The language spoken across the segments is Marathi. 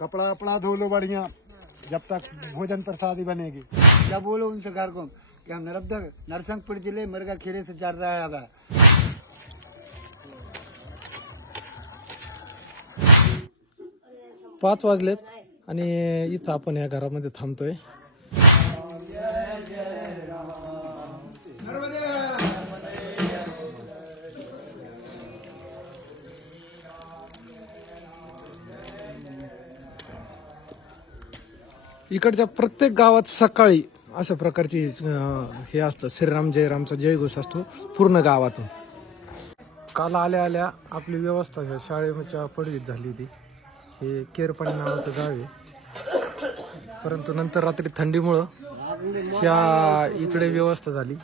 कपड़ा वपड़ा धो लो बढ़िया, जब तक भोजन प्रसादी बनेगी। क्या बोलो उन सरकार को कि हम नरसिंहपुर जिले मरगा खेड़े से चल रहा है अब 5 वाजलेत आणि इथं आपण या घरामध्ये थांबतोय। इकडच्या प्रत्येक गावात सकाळी अशा प्रकारची हे असतं, श्रीराम जयरामचा जयघोष असतो पूर्ण गावातून। काल आल्या आल्या आपली व्यवस्था ह्या शाळेच्या पडवीत झाली होती। हे केरपाणी नावाचं गाव आहे, परंतु नंतर रात्री थंडीमुळं ह्या इकडे व्यवस्था झाली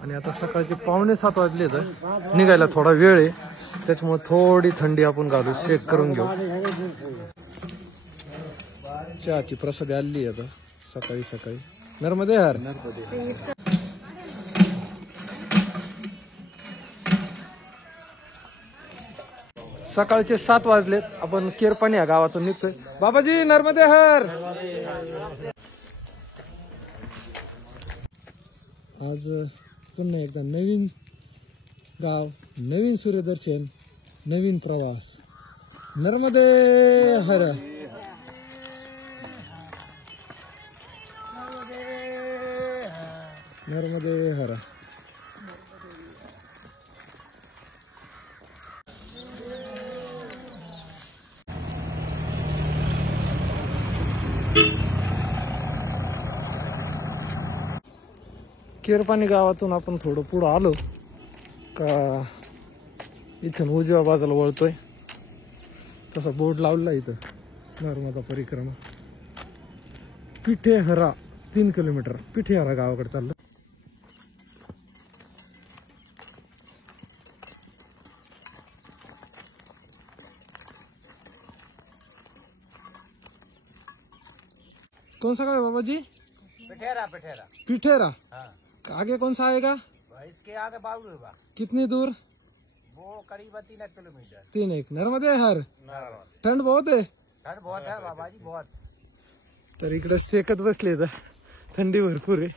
आणि आता सकाळचे 6:45 वाजले तर निघायला थोडा वेळ आहे, त्याच्यामुळे थोडी थंडी आपण घालू, शेक करून घेऊ। चहाची प्रसादी आली आता सकाळी सकाळी। नर्मदे हर। सकाळचे 7 वाजलेत, आपण केरपाणी या गावातून निघतोय। बाबाजी नर्मदे हर। आज पुन्हा एकदा नवीन गाव, नवीन सूर्यदर्शन, नवीन प्रवास। नर्मदे हर। नर्मदे हर। केरपाणी गावातून आपण थोडं पुढं आलो का इथून उजव्या बाजूला वळतोय, तसा बोर्ड लावला इथं नर्मदा परिक्रमा। पिठेहरा 3 किलोमीटर पिठेहरा गावाकडे चाललं। कौन सा गाँव है बाबा जी? पिठेरा पिठेरा पिठेरा। हाँ। आगे कौन सा आएगा? इसके आगे बाबू होगा, कितनी दूर? वो करीब 3 किलोमीटर। 3 नर्मदे हर। ठंड बहुत आहे। ठंड बहुत है बाबा जी, बहुत। तर इकडे शेकत बसले तर थंडी भरपूर आहे।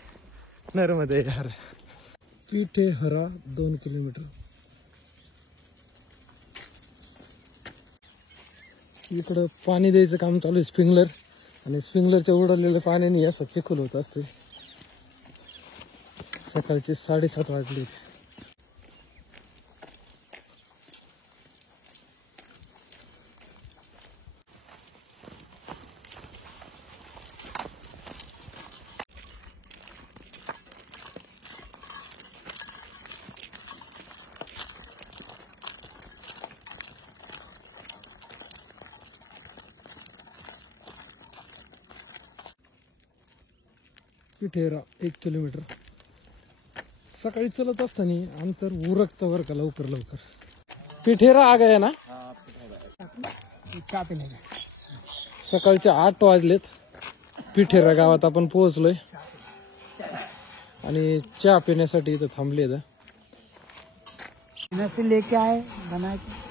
नर्मदे हर। पिठेहरा 2 किलोमीटर। इकडं पाणी द्यायचं काम चालू आहे, स्प्रिंकलर, आणि स्प्रिंकलरच्या उडवलेल्या पाण्याने असं चिखल होत असते। सकाळचे 7:30 वाजले। पिठेरा 1 किलोमीटर। सकाळी चलत असताना अंतर उरकतं बरं का लवकर लवकर। पिठेरा आ गया ना? सकाळचे 8 वाजलेत, पिठेरा गावात आपण पोहोचलोय आणि चहा पिण्यासाठी इथं थांबले। लेके आए बना के।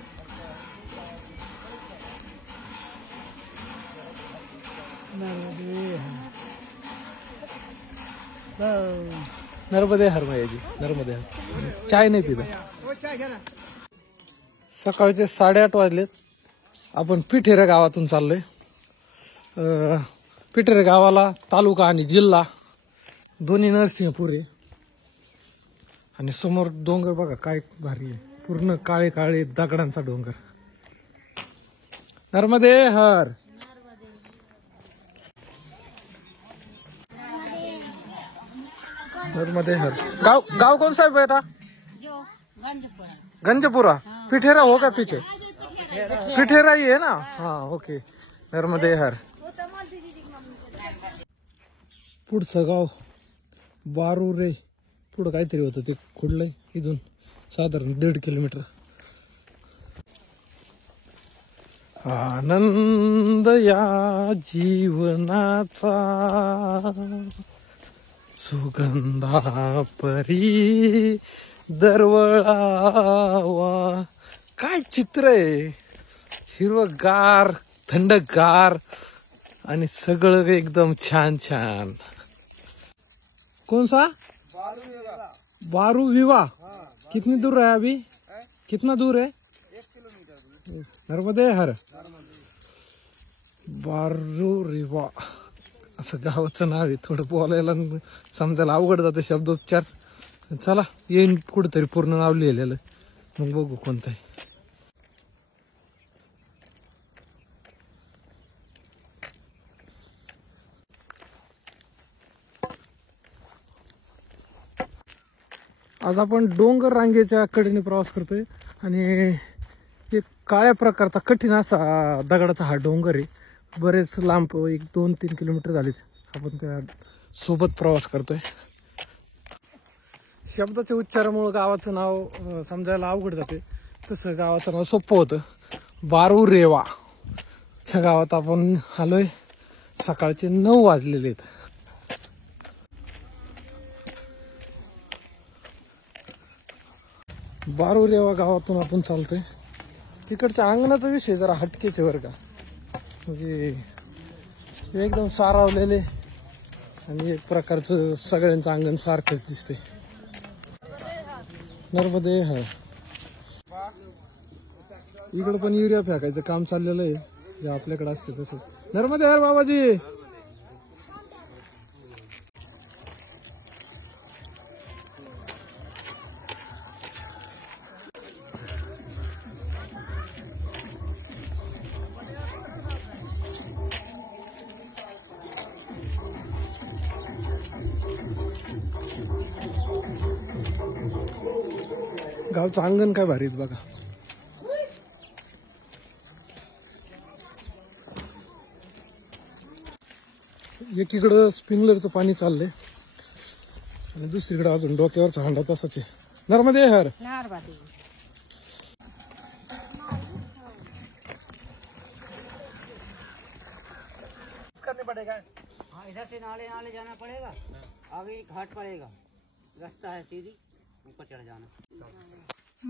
नर्मदे हर जी, नर्मदे हर। चाय नाही पिता। सकाळचे 8:30 वाजलेत, आपण पिठेरा गावातून चाललोय। पिठेरा गावाला तालुका आणि जिल्हा दोन्ही नरसिंहपूर आहे आणि समोर डोंगर बघा काय भारी आहे, पूर्ण काळे काळे दगडांचा डोंगर। नर्मदे हर। नर्मदे हर। गांव कौन सा है बेटा? गंजपुरा। पिठेरा होगा पीछे? पिठेरा ही है ना? हाँ ओके। नर्मदे हर। पुढचं गाव बारुरे, पुढं काहीतरी होतं ते खुडलंय, इथून साधारण 1.5 किलोमीटर। आनंद या जीवनाचा सुगंधा परी दरवळावा। काय चित्र आहे, हिरवगार थंडगार आणि सगळं एकदम छान छान. कौन सा बारू विवा कितनी दूर है अभी? कितना दूर है? 1 किलोमीटर. नर्मदे हर बारू रिवा असं गावाचं नाव आहे. थोडं बोलायला समजायला अवघड जाते शब्दोच्चार. चला येईन कुठेतरी पूर्ण नाव लिहिलेलं मग बघू कोणतं आहे. आज आपण डोंगर रांगेच्या कडेने प्रवास करतोय आणि एक काळ्या प्रकारचा कठीण असा दगडाचा हा डोंगर आहे. बरेच लांब 1-2-3 किलोमीटर झाले आपण त्या सोबत प्रवास करतोय. शब्दाच्या उच्चारामुळे गावाचं नाव समजायला अवघड जाते. तसं गावाचं नाव सोपं होतं. बारू रेवा ह्या गावात आपण आलोय. सकाळचे 9 वाजलेले आहेत. बारू रेवा गावातून आपण चालतोय. तिकडच्या अंगणाचा विषय जरा हटकेचे वर का, म्हणजे एकदम सारावलेले आणि एक प्रकारचं सगळ्यांचं अंगण सारखंच दिसते. नर्मदे हर. इकडं पण युरिया फेकायचं काम चाललेलं आहे जे आपल्याकडे असते तसंच. नर्मदे हर बाबाजी. गावचं अंगण काय भारी आहे बघा. एकीकडं स्प्रिंकलरचं पाणी चाललंय आणि दुसरीकडे अजून डोक्यावरचा हांडा तसाच आहे. नर्मदे हर. करने पड़ेगा. हाँ, इधर से नाले नाले जाना पड़ेगा. आगे एक घाट पड़ेगा, रास्ता है सीधी, ऊपर चढ़ जाना.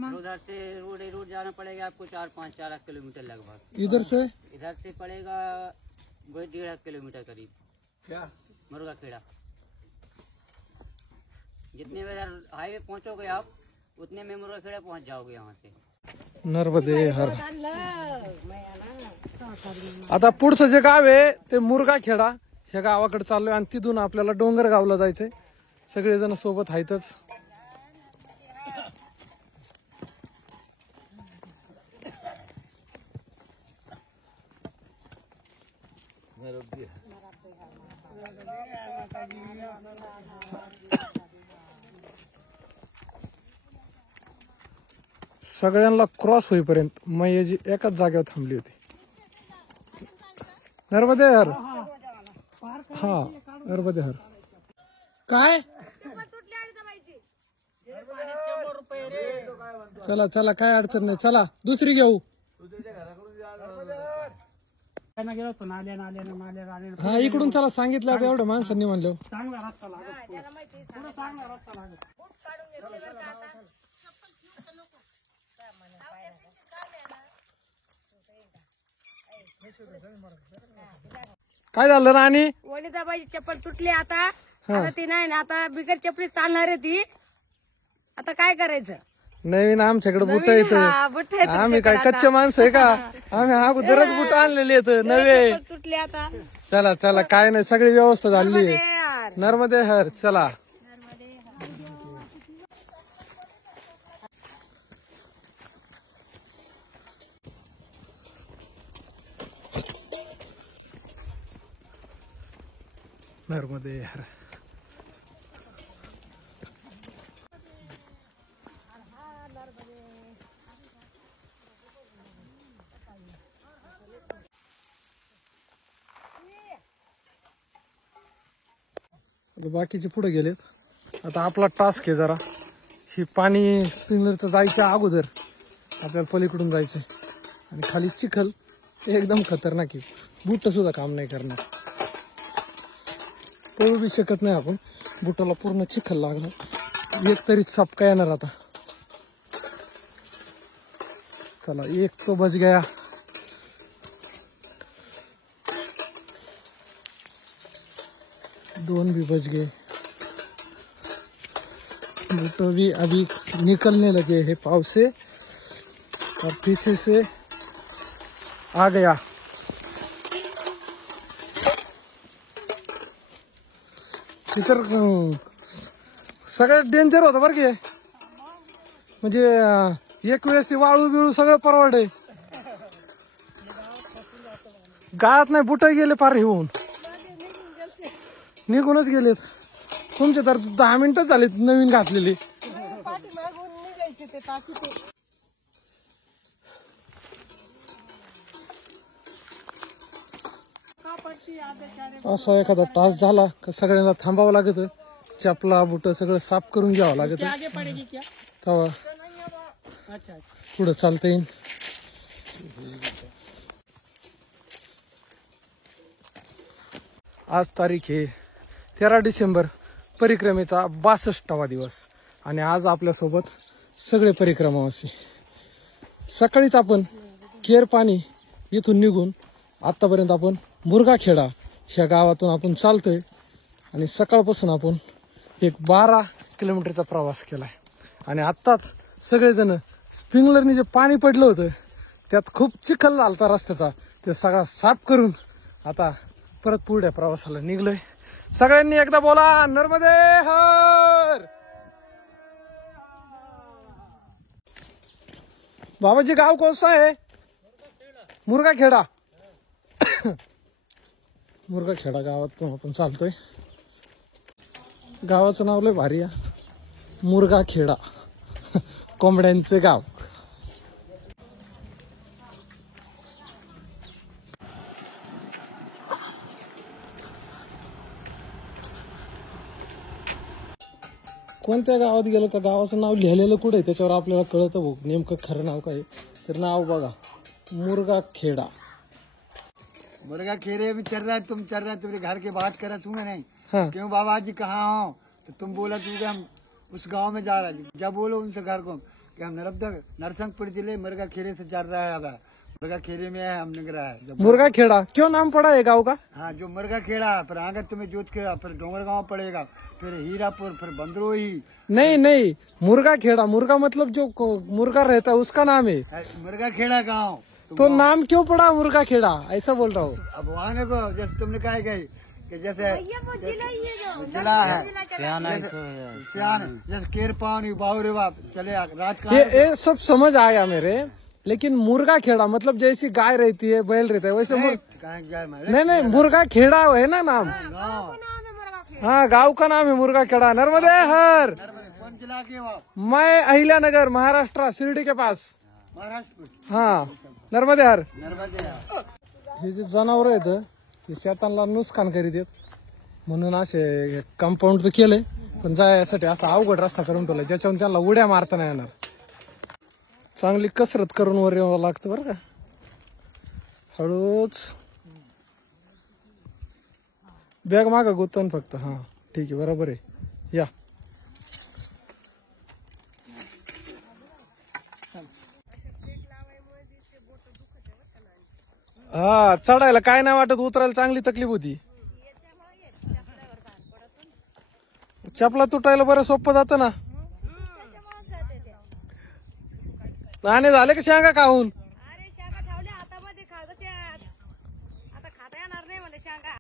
उधर से रोड जाना पड़ेगा आपको 4-5 किलोमीटर लगभग. इधर से पड़ेगा 1.5 किलोमीटर करीब. क्या मुर्गा खेड़ा. जितने में हाईवे पहुंचोगे आप उतने में मुर्गा खेड़ा पहुंच जाओगे यहाँ से. नर्मदे हर. आता पुढचं जे गाव आहे ते मुरगाखेडा. ह्या गावाकडे चाललोय आणि तिथून आपल्याला डोंगरगावला जायचंय. सगळेजण सोबत आहेतच. सगळ्यांना क्रॉस होईपर्यंत मैयाजी एकाच जागेवर थांबली होती. नर्मदे हर. हा नर्मदे हर. काय चला चला काय अडचण नाही. चला दुसरी घेऊ. हा इकडून चला सांगितलं आता एवढं माणसांनी म्हणलं. काय झालं राणी? वनिताबाईची चप्पल तुटली आता ती नाही ना. आता बिगर चपली चालणार आहे ती. आता काय करायचं? नवीन आमच्याकडे बुट येत. आम्ही काय कच्चे माणसं आहे का? आम्ही अगोदरच बुट आणलेली आहेत नवे. तुटली आता. चला चला काय नाही सगळी व्यवस्था झाली आहे. नर्मदे हर. चला नर्मदे हर. बाकीचे पुढे गेलेत. आता आपला टास्क आहे जरा ही पाणी स्प्रिंकलरचं जायच्या अगोदर आपल्याला पलीकडून जायचंय. आणि खाली चिखल एकदम खतरनाक आहे. बूट सुद्धा काम नाही करणार. पळू बी शकत नाही आपण. बुटाला पूर्ण चिखल लागणार. एक तरी चपका येणार आता. चला एक तो बच गया. 2 भी बज गए। तो भी अभी निकलने लगे हैं पाव से और पीछे से आ गया। इतर सगळ्यात डेंजर होतं बरं की, म्हणजे एक वेळेस ती वाळू बिळू सगळं परवडे, गाळात नाही बुट गेले पार होऊन निघूनच गेलेत. तुमचे तर 10 मिनिटं झालीत नवीन घातलेली. असा एखादा तास झाला का सगळ्यांना थांबावं लागत, चपला बुट सगळं साफ करून घ्यावं लागत, तेव्हा पुढं चालता येईल. आज तारीख आहे 13 डिसेंबर, परिक्रमेचा 62वा दिवस. आणि आज आपल्यासोबत सगळे परिक्रमावासी. सकाळीच आपण केरपाणी इथून निघून आतापर्यंत आपण मुरगाखेडा ह्या गावातून आपण चालतोय आणि सकाळपासून आपण एक 12 किलोमीटरचा प्रवास केलाय. आणि आत्ताच सगळेजण स्प्रिंकलरनी जे पाणी पडलं होतं त्यात खूप चिखल झालता रस्त्याचा, ते सगळा साफ करून आता परत पुढे प्रवासाला निघलोय. सगळ्यांनी एकदा बोला नर्मदे हर. बाबाजी गाव कोणतं आहे? मुरगाखेडा. मुरगाखेडा गावातून आपण चालतोय. गावाचं नाव लय भारी आहे, मुरगाखेडा, कोंबड्यांचे गाव. कोणत्या गावात गेलो का गावाचं नाव लिहिलेलं कुठे त्याच्यावर आपल्याला कळतं भाऊ नेमकं खरं नाव काय. तर नाव बघा, मुरगाखेडा. मुर्गाखेड़े में चल रहा है, तुम चल रहा है, तुम्हारे घर के बात करा तुम्हें नहीं। हाँ। क्यों बाबा जी कहाँ हो, तो तुम बोला तुझे हम उस गांव में जा रहा है। जब बोलो उनसे घर को कि हम नरसिंहपुर जिले मुर्गाखेड़े से चल रहा है, अब मुर्गाखेड़े में है, हम निकला है। जब मुरगाखेडा क्यों नाम पड़ा है गाँव का? हाँ, जो मुर्गाखेड़ा, फिर आगे तुम्हें जोतखेड़ा, फिर डोंगरगांव पड़ेगा, फिर हीरापुर, फिर बंदरोही। नहीं नहीं, मुर्गाखेडा, मुर्गा मतलब जो मुर्गा रहता है उसका नाम है। मुर्गाखेड़ा गाँव तो नाम क्यों पड़ा मुर्गाखेडा, ऐसा बोल रहा हूँ। अब वहाँ को जैसे तुमने कहा गई कि जैसे जिला है सियान, जैसे केरपानी बाहुरेवा चले राजकाज। ये सब समझ आया मेरे, लेकिन मुर्गाखेडा मतलब जैसी गाय रहती है बैल रहता है वैसे नहीं नहीं, मुर्गाखेडा है ना नाम। हाँ, गांव का नाम है मुर्गाखेडा। नर्मदे हर। कौन जिला के वो? मैं अहिल्यानगर, महाराष्ट्र, शिर्डी के पास। महाराष्ट्र। हाँ, नर्मदे हर. नर्मदे हर. हे जे जनावर आहेत ते शेतांना नुकसान करीत आहेत, म्हणून असे कंपाऊंडचं केलंय, पण जायसाठी असा अवघड रस्ता करून ठेवलाय ज्याच्यावरून त्यांना उड्या मारता नाही येणार. चांगली कसरत करून वर यावं लागतं बरं का, हळूच. बॅग मागा गुतवून फक्त. हा ठीक आहे, बरोबर आहे. या हा, चढायला काय नाही वाटत, उतरायला चांगली तकलीफ होती. चपला तुटायला बरं सोपं जातं ना. नाणे झाले का शेंगा खाऊन? अरे शेंगा ठेवल्या हातामध्ये, आता खाता येणार नाही मला शेंगा.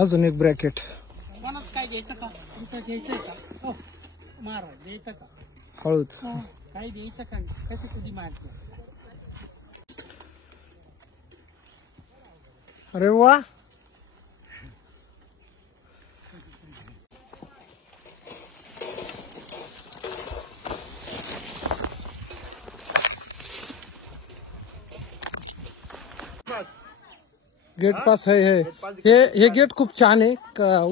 अजून एक ब्रॅकेट. काय घ्यायचं का? घ्यायचंय का? मारा द्यायचं का? हळूच. काय द्यायचं का? कशी कधी मारते? अरे वा, गेट पास आहे. हे गेट खूप छान आहे,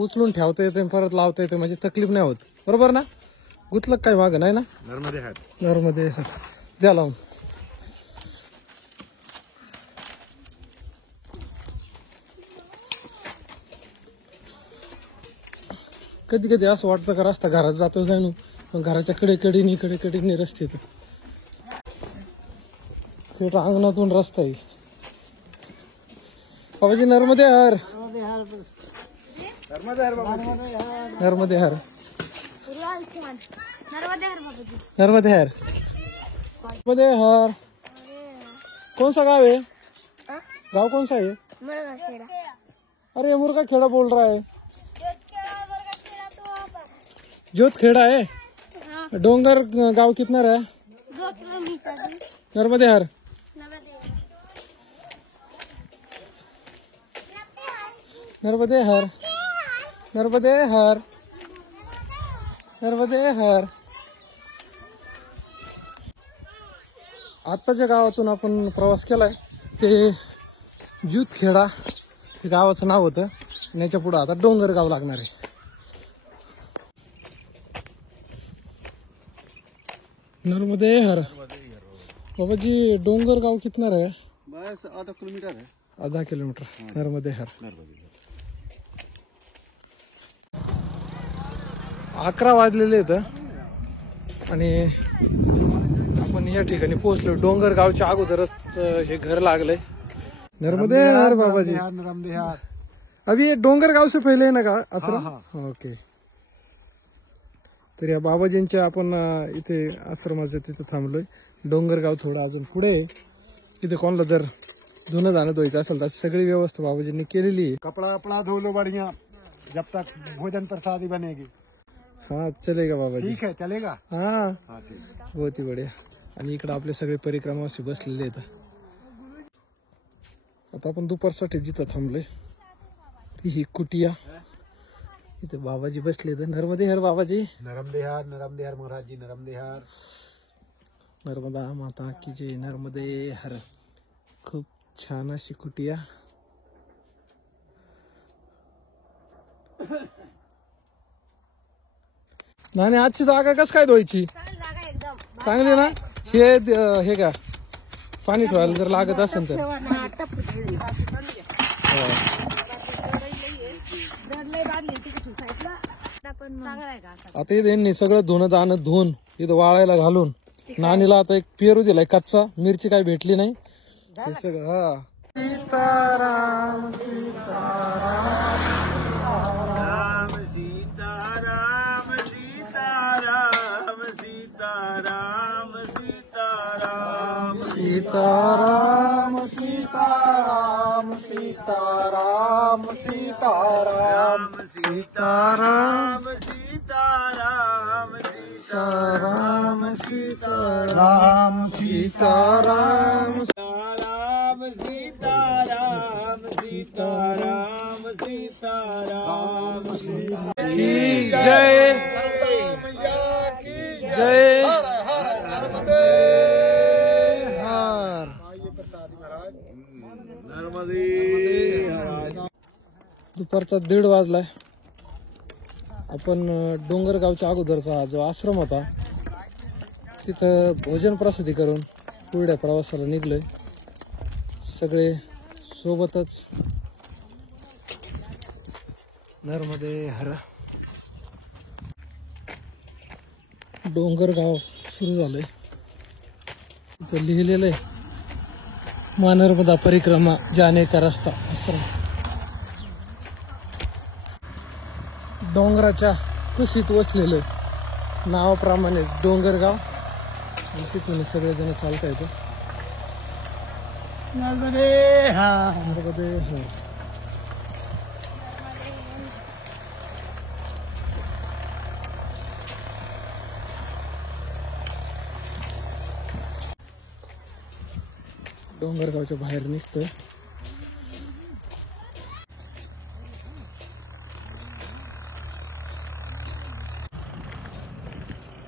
उचलून ठेवता येते परत लावता येते, म्हणजे तकलीफ नाही होत. बरोबर ना? गुतलं काय मागं नाही ना? नर्मदे द्या लावून. कधी कधी असं वाटतं का रस्ता घरात जातो जाणू, पण घराच्या कडेकडे रस्ते येतात. थेट अंगणातून रस्ता आहे. बाबाजी नर्मदे हर. नर्मदे हर. नर्मदे हर बाबाजी. नर्मदे हर. नर्मदे हर. कौन सा गाँव है? गाँव कौन सा है? अरे ये मुर्गा खेड़ा बोल रहा है. जोत खेड़ा है. डोंगर गांव कितना रहा? 2 किलोमीटर. नर्मदे हर. नर्मदे हर. नर्मदे हर. नर्मदे हर. आत्ताच्या गावातून आपण प्रवास केलाय ते जुतखेडा हे गावाचं नाव होतं आणि याच्या पुढे आता डोंगर गाव लागणार आहे. नर्मदे हर. बाबाजी डोंगर गाव कितना रहा है? बस आधा किलोमीटर है. आधा किलोमीटर. नर्मदे हर. 11 वाजलेले आहेत आणि आपण या ठिकाणी पोहोचलो. डोंगर गावच्या अगोदरच हे घर लागलंय. नर्मदे हर बाबाजी. नर्मदे हर. अभी ये डोंगर गाव से पहिले ना का आश्रम? ओके. तर या बाबाजींच्या आपण इथे आश्रमाच्या तिथे थांबलोय. डोंगरगाव थोडं अजून पुढे आहे. इथे कोणाला जर धुणं धाणं धुवायचं असेल तर सगळी व्यवस्था बाबाजींनी केलेली आहे. कपड़ा अपना धो लो बढ़िया जब तक भोजन प्रसादी बनेगी. हा चलेगा बाबाजी. ठीक है चलेगा. हा ठीक. बहुत ही बढिया. आणि इकडे आपले सगळे परिक्रमावासी बसलेले आहेत. आता आपण दुपारसाठी जिथं थांबलोय ही कुटिया इथे बाबाजी बसले. तर नर्मदे हर बाबाजी. नर्मदे हर महाराज जी. नर्मदे हर. नर्मदा माता की जय. नर्मदे हर. खूप छान अशी कुटिया. नाही आजची जागा कस काय धुवायची? जागा एकदम चांगली ना. हे का पाणी ठेवायला जर लागत असेल तर. आता इथे यांनी सगळं धुणं दाणं धुवून इथं वाळायला घालून नानीला आता एक पेरू दिलाय कच्चा. मिरची काही भेटली नाही. हे सगळं हा. सीताराम सीताराम सीताराम सीताराम सीताराम सीताराम सीताराम सीताराम सीताराम सीताराम सीताराम सीताराम सीताराम सीताराम सीताराम सीताराम सीताराम सीताराम सीताराम की जय. जय हर. दुपारचा 1:30 वाजलाय. आपण डोंगरगावच्या अगोदरचा जो आश्रम होता तिथं भोजन प्रसादी करून पुढल्या प्रवासाला निघलोय. सगळे सोबतच. नर्मदे हर. डोंगरगाव सुरू झालंय. इथं लिहिलेलं आहे माँ नर्मदा परिक्रमा जाने का रस्ता आश्रम. डोंगराच्या कुशीत वसलेलं नावाप्रमाणे डोंगरगाव आणि तिथून सगळेजण चालता येतो. नर्मदे हर. नर्मदे हर. डोंगरगावच्या बाहेर निघतोय.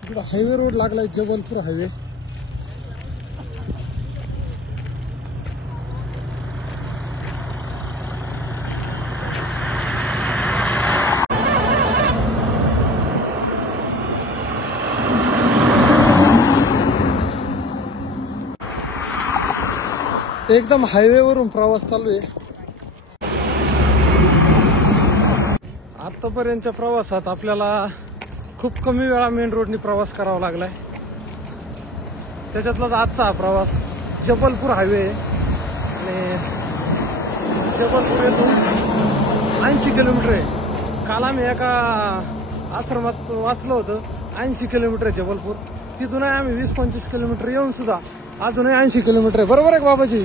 इकडं हायवे रोड लागलाय. जबलपूर हायवे. एकदम हायवे वरून प्रवास चालू आहे. आतापर्यंतच्या प्रवासात आपल्याला खूप कमी वेळा मेन रोडनी प्रवास करावा लागलाय. त्याच्यातलाच आजचा हा प्रवास जबलपूर हायवे आहे आणि जबलपूर येथून 80 किलोमीटर आहे. काल आम्ही एका आश्रमात वाचलं होतं 80 किलोमीटर आहे जबलपूर. तिथून आम्ही 20-25 किलोमीटर येऊन सुद्धा अजूनही 80 किलोमीटर आहे. बरोबर आहे का बाबाजी?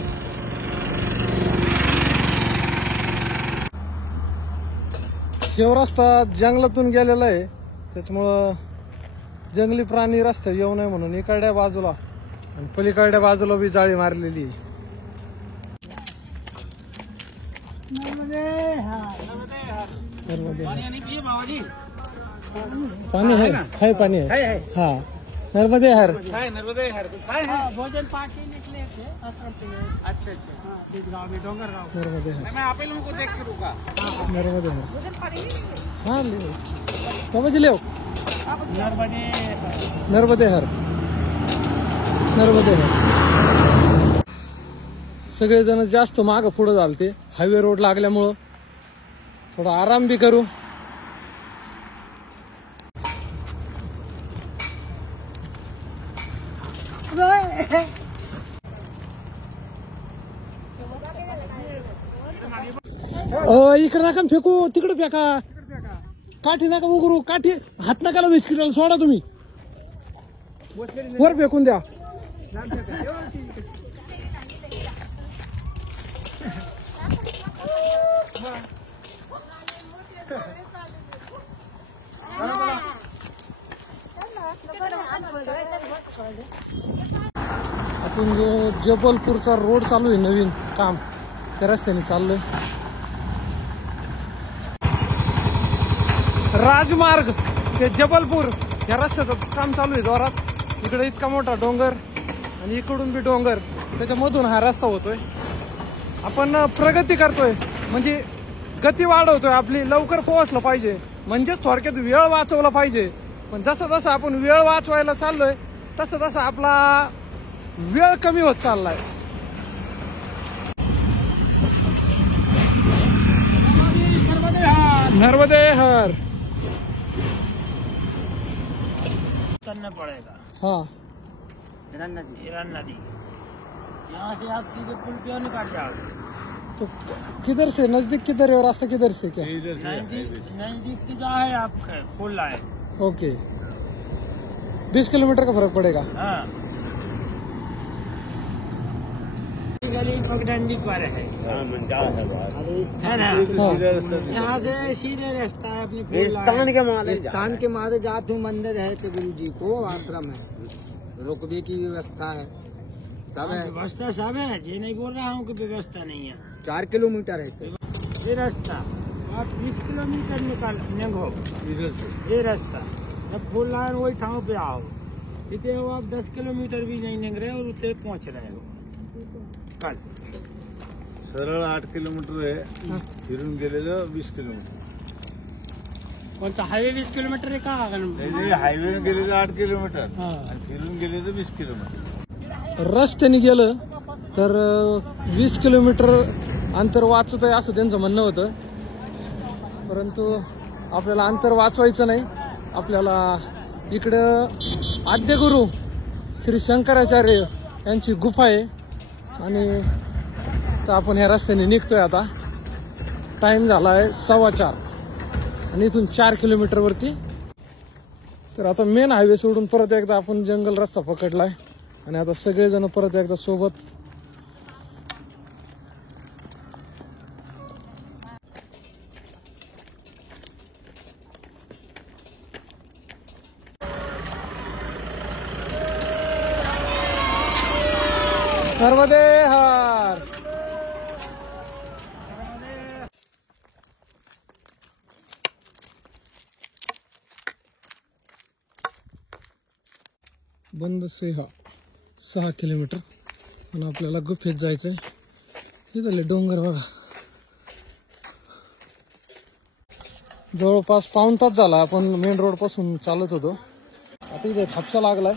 शेव रस्ता जंगलातून गेलेला आहे, त्याच्यामुळं जंगली प्राणी रस्त्यावर येऊ नये म्हणून इकडच्या बाजूला आणि पलीकडच्या बाजूला बी जाळी मारलेली आहे. पाणी है, है पानी है, हाँ नर्मदे हर, नर्मदे हर भोजन पार्टी निकले थे आश्रम पे। अच्छा डोंगर गाँव नर्मदे हर, मैं आप लोगों को देख के रुका। नर्मदे हर, हाँ ले बाबा जी ले नर्मदे हर, नर्मदे हर. सगळेजण जास्त माग पुढे झालते, हायवे रोड लागल्यामुळं थोडा आराम बी करू. इकडे नका फेकू, तिकडे फेका. काठी नका उघडू, काठी हात नका बिस्किटाला सोडा तुम्ही, वर फेकून द्या. आपण जो जबलपूरचा रोड चालू आहे नवीन काम, त्या रस्त्याने चाललोय. राजमार्ग ते जबलपूर या रस्त्याचं काम चालू आहे जोरात. इकडे इतका मोठा डोंगर आणि इकडून बी डोंगर, त्याच्यामधून हा रस्ता होतोय. आपण प्रगती करतोय म्हणजे गती वाढवतोय आपली, लवकर पोहोचलं पाहिजे, म्हणजेच थोडक्यात वेळ वाचवला पाहिजे. पण जसं जसं आपण वेळ वाचवायला चाललोय तसं तसं आपला वेळ कमी होत चाललाय. नर्मदे हर करना पड़ेगा। हाँ हिरन नदी यहाँ से आप सीधे पुल पे निकल जाओगे। तो किधर से नजदीक, किधर है रास्ता, किधर से क्या? नजदीक की जहाँ है आप पुल आए। ओके 20 किलोमीटर का फर्क पड़ेगा. हाँ गली पगडंडी पर है ना, यहाँ से सीधे रास्ता है अपनी स्थान के मारे जात हूँ। मंदिर है तो गुरु जी को आश्रम है, रुकने की व्यवस्था है, सब है व्यवस्था सब है। ये नहीं बोल रहा हूँ कि व्यवस्था नहीं है। 4 किलोमीटर है ये रास्ता, आप 20 किलोमीटर निकलो इधर से, ये रास्ता जब फुल लाइन वही ठाव पे आओ, इतने हो आप 10 किलोमीटर भी नहीं निकल रहे और उतने पहुँच रहे हो। कल सरळ 8 किलोमीटर आहे, फिरून गेलेलं 20 किलोमीटर. कोणता हायवे 20 किलोमीटर आहे का? हायवे गेलेलं 8 किलोमीटर आणि फिरून गेलेलं 20 किलोमीटर. रस्त्याने गेलं तर 20 किलोमीटर अंतर वाचत आहे असं त्यांचं म्हणणं होतं. परंतु आपल्याला अंतर वाचवायचं नाही, आपल्याला इकडं आद्यगुरु श्री शंकराचार्य यांची गुफा आहे आणि तर आपण ह्या रस्त्याने निघतोय. आता टाइम झाला आहे 4:15 आणि इथून 4 किलोमीटर वरती. तर आता मेन हायवे सोडून परत एकदा आपण जंगल रस्ता पकडलाय आणि आता सगळेजण परत एकदा सोबत. नर्मदे हर. बंद से 6 किलोमीटर आणि आपल्याला गुफेत जायचंय. हे झाले डोंगर बघा. जवळपास पाऊण तास झाला आपण मेन रोड पासून चालत होतो. आता इथे थापसा लागलाय,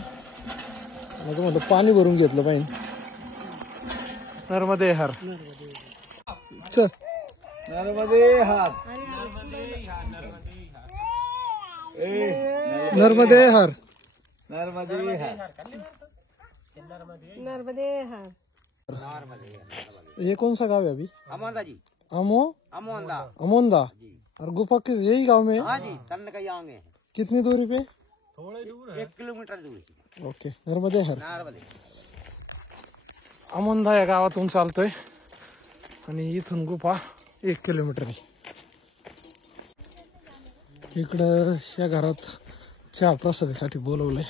म्हणजे पाणी भरून घेतलं पाहिजे. नर्मदे हर. चल नर्मदे हर, नर्मदे हर, नर्मदे हर, नर्मदे हर. ये कौन सा गाँव है अभी? अमोंदा जी, अमोंदा। अमोंदा और गुफा किस यही गांव में है? हाँ जी, तन का आगे कितनी दूरी पे? 1 किलोमीटर दूर ओके, नर्मदे हर. नारवली. अमोंदा या गावातून चालतोय आणि इथून गुफा 1 किलोमीटर आहे. इकडं या घरात चहा प्रसादासाठी बोलवलंय.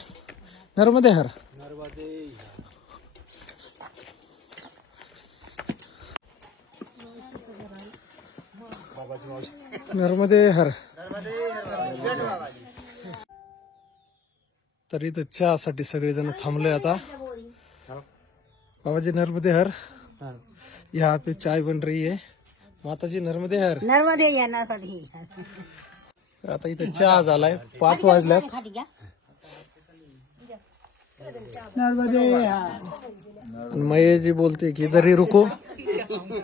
नर्मदे हर. नर्मदे हर. तर इथं चहासाठी सगळेजण थांबले आता. बाबा जी नर्मदे हर. यहाँ पे चाय बन रही है. माता जी नर्मदे हर. नर्मदे या नर्मदे. तर आता इथं चहा झालाय. 5 वाजल्यात. मये जी बोलते कि इधर ही रुको,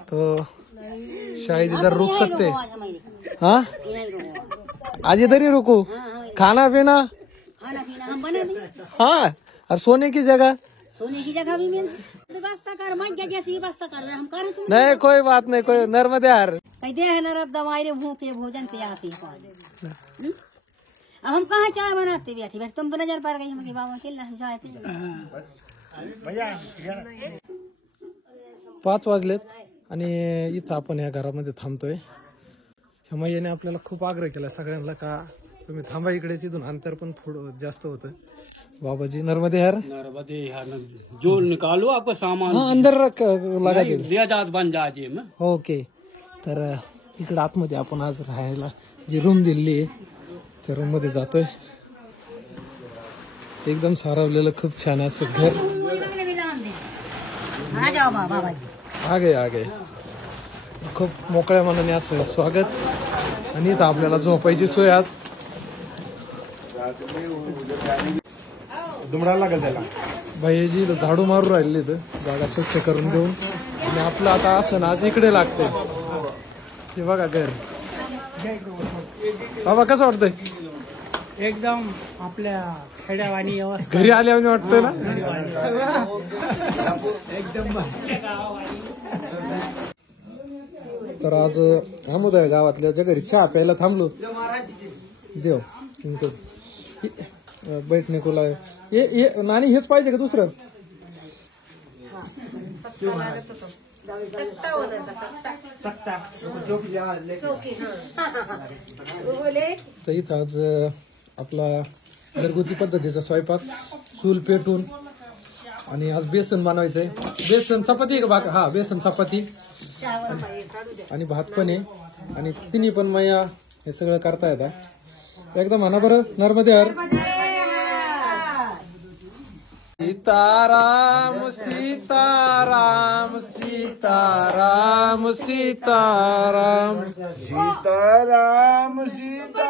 तो शायद इधर रुक सकते. हाँ, आज इधर ही रुको. खाना पीना हम बना दें. हाँ, और सोने की जगह भी मिल व्यवस्था कर. मत जैसी व्यवस्था कर रहे हम कर. नहीं, कोई बात नहीं. कोई नर्मदे हर. कहते हैं नरब दवाई रे भूख के भोजन प्यासी. अब हम कहाँ चाय बनाते बैठे बैठे तुम नजर पड़ गई हमारे बाबा के हम जाते. 5 वाजलेत आणि इथं आपण या घरामध्ये थांबतोय. हिमायाने आपल्याला खूप आग्रह केला सगळ्यांना का तुम्ही थांबा इकडेच, इथून अंतर पण थोडं जास्त होतं. बाबाजी नर्मदे हर. नर्मदे हर. जो निकालो आपका सामान. हाँ, अंदर रख लगा दे. लिया बन जाजे में. ओके. तर इकडे आतमध्ये आपण आज राहायला जी रूम दिली आहे त्या रूम मध्ये जातोय. एकदम सारवलेलं खूप छान असं घर. आगे खूप मोकळ्या मनाने असं स्वागत. आणि इथं आपल्याला झोपायची सोय आज. भाईजी झाडू मारून राहिले इथं जागा स्वच्छ करून देऊन. आणि आपलं आता असं ना आज इकडे लागतंय. हे बघा घर. बाबा कसं वाटतंय? एकदम आपल्या खेड्यावानी व्यवस्था. घरी आल्यावर वाटतंय ना. एकदम तर आज अमुदय गावातल्या ज्या घरी चहा प्यायला थांबलो देव इनको बैठने को लाए. ये नानी हेच पाहिजे का दुसरं? तर इथं आज आपला घरगुती पद्धतीचा स्वयंपाक. चूल पेटून आणि आज बेसन बनवायचंय. बेसन चपाती का भाक? हा, बेसन चपाती आणि भात पण आहे. आणि तिन्ही पण मैया हे सगळं करता येतं. एकदम म्हणा बरं नर्मदे हर. सीताराम सीताराम सीताराम सीताराम सीताराम सीताराम